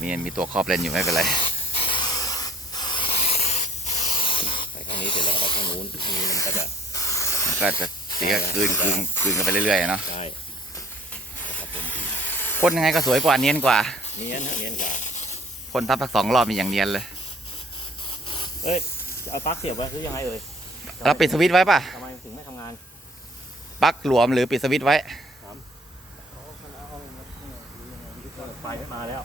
มีมีตัวครอบเลนอยู่ไม่เป็นไรไปข้างนี้เสร็จแล้วก็ไปข้างนู้นข้างนี้มันก็จะมันก็จะตีก็กลืนกลืนกลืนกันไปเรื่อยๆเนาะได้นะครับผมพ่นยังไงก็สวยกว่าเนียนกว่าเนียนฮะเนียนกว่าพ่นทับสักสองรอบมีอย่างเนียนเลยเอ้ยจะเอาปลั๊กเสียบไว้หรือยังไงเอ่ยแล้วปิดสวิตช์ไว้ป่ะทำไมถึงไม่ทำงานปลั๊กหลวมหรือปิดสวิตช์ไว้ ไฟไม่มาแล้ว